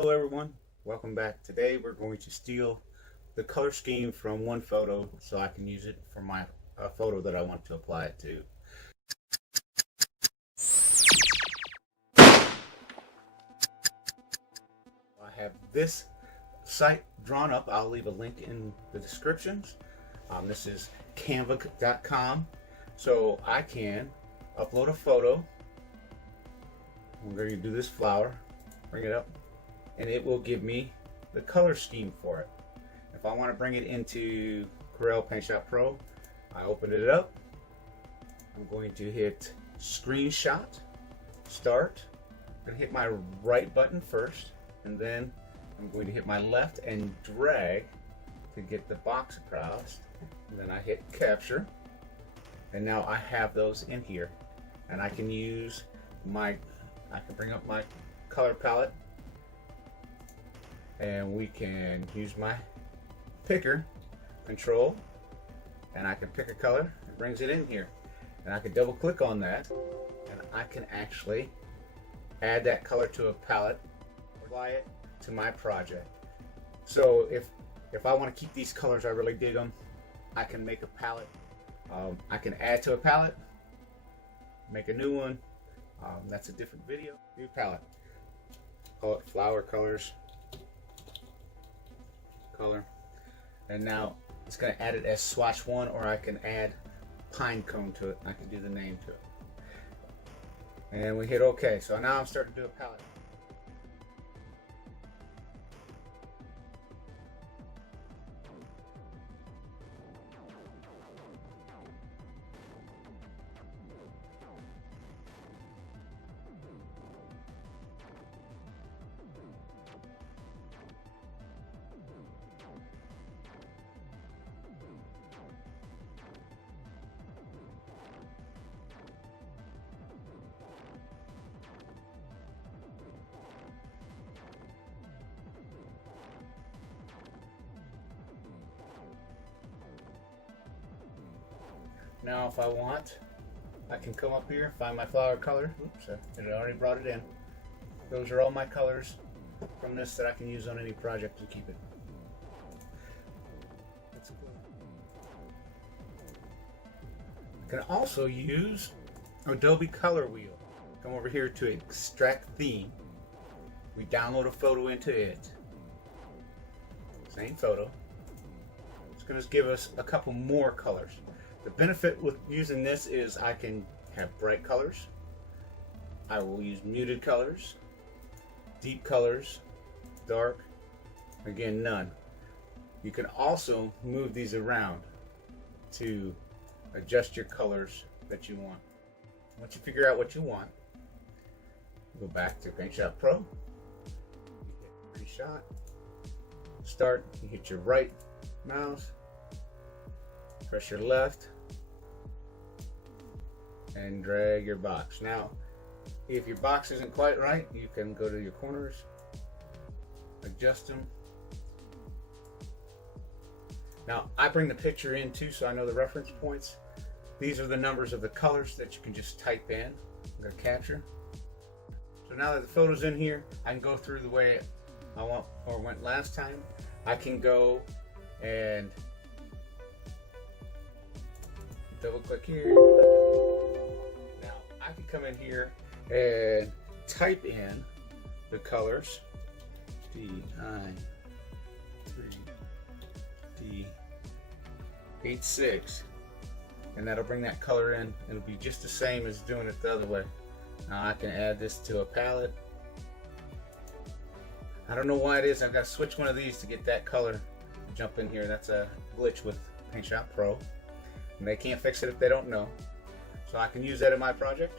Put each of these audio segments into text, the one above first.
Hello everyone, welcome back. Today we're going to steal the color scheme from one photo so I can use it for my photo that I want to apply it to. I have this site drawn up. I'll leave a link in the descriptions. This is canva.com, so I can upload a photo. We're going to do this flower, bring it up, and it will give me the color scheme for it. If I want to bring it into PaintShop Pro, I open it up. I'm going to hit screenshot, start. I'm going to hit my right button first, and then I'm going to hit my left and drag to get the box across. And then I hit capture, and now I have those in here, and I can bring up my color palette, and we can use my picker control, and I can pick a color. It brings it in here, and I can double click on that, and I can actually add that color to a palette, apply it to my project. So if I want to keep these colors, I really dig them, I can make a palette. I can add to a palette, make a new one. That's a different video. New palette. Call it flower colors. Color. And now it's going to add it as swatch 1, or I can add pine cone to it. I can do the name to it. And we hit OK. So now I'm starting to do a palette. Now if I want, I can come up here, find my flower color. Oops, I already brought it in. Those are all my colors from this that I can use on any project to keep it. I can also use Adobe Color Wheel. Come over here to extract theme. We download a photo into it. Same photo. It's going to give us a couple more colors. The benefit with using this is I can have bright colors. I will use muted colors, deep colors, dark, again none. You can also move these around to adjust your colors that you want. Once you figure out what you want, go back to PaintShop Pro, you hit reshot, start, you hit your right mouse, press your left, and drag your box. Now, if your box isn't quite right, you can go to your corners, adjust them. Now, I bring the picture in too, so I know the reference points. These are the numbers of the colors that you can just type in. I'm going to capture. So now that the photo's in here, I can go through the way I want or went last time. I can go and double click here. Now I can come in here and type in the colors D9-3D86, and that'll bring that color in. It'll be just the same as doing it the other way. Now I can add this to a palette. I don't know why it is. I've got to switch one of these to get that color to jump in here. That's a glitch with PaintShop Pro. And they can't fix it if they don't know. So I can use that in my project,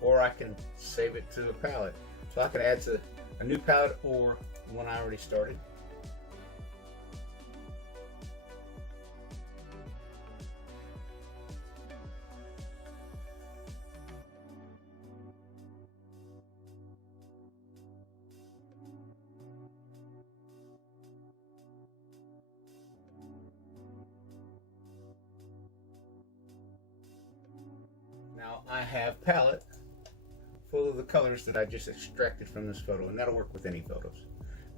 or I can save it to a palette. So I can add to a new palette or one I already started. Now I have palette full of the colors that I just extracted from this photo, and that'll work with any photos.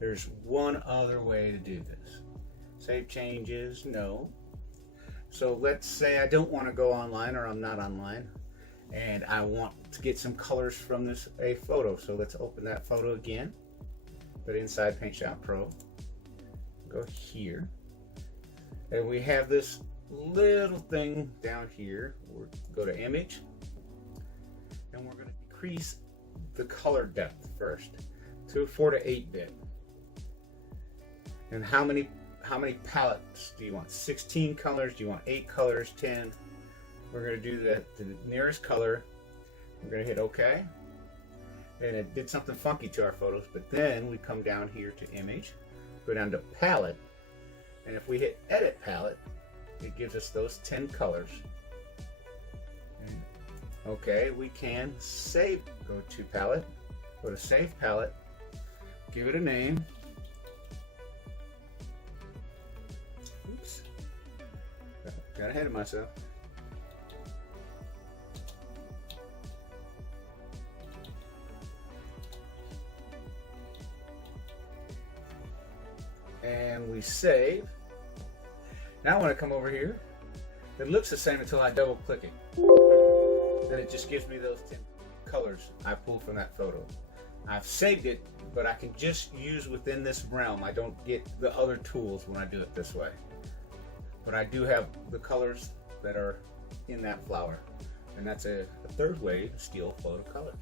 There's one other way to do this. Save changes, no. So let's say I don't want to go online, or I'm not online, and I want to get some colors from a photo. So let's open that photo again, but inside PaintShop Pro. Go here, and we have this little thing down here. We'll go to image, and we're going to decrease the color depth first to 4 to 8 bit. And how many palettes do you want? 16 colors? Do you want 8 colors? 10? We're going to do the nearest color. We're going to hit OK, and it did something funky to our photos. But then we come down here to image, go down to palette, and if we hit edit palette, it gives us those 10 colors. Okay, we can save. Go to palette, go to save palette, give it a name. Oops, got ahead of myself. And we save. Now I want to come over here. It looks the same until I double click it. Then it just gives me those 10 colors I pulled from that photo. I've saved it, but I can just use within this realm. I don't get the other tools when I do it this way. But I do have the colors that are in that flower. And that's a third way to steal photo colors.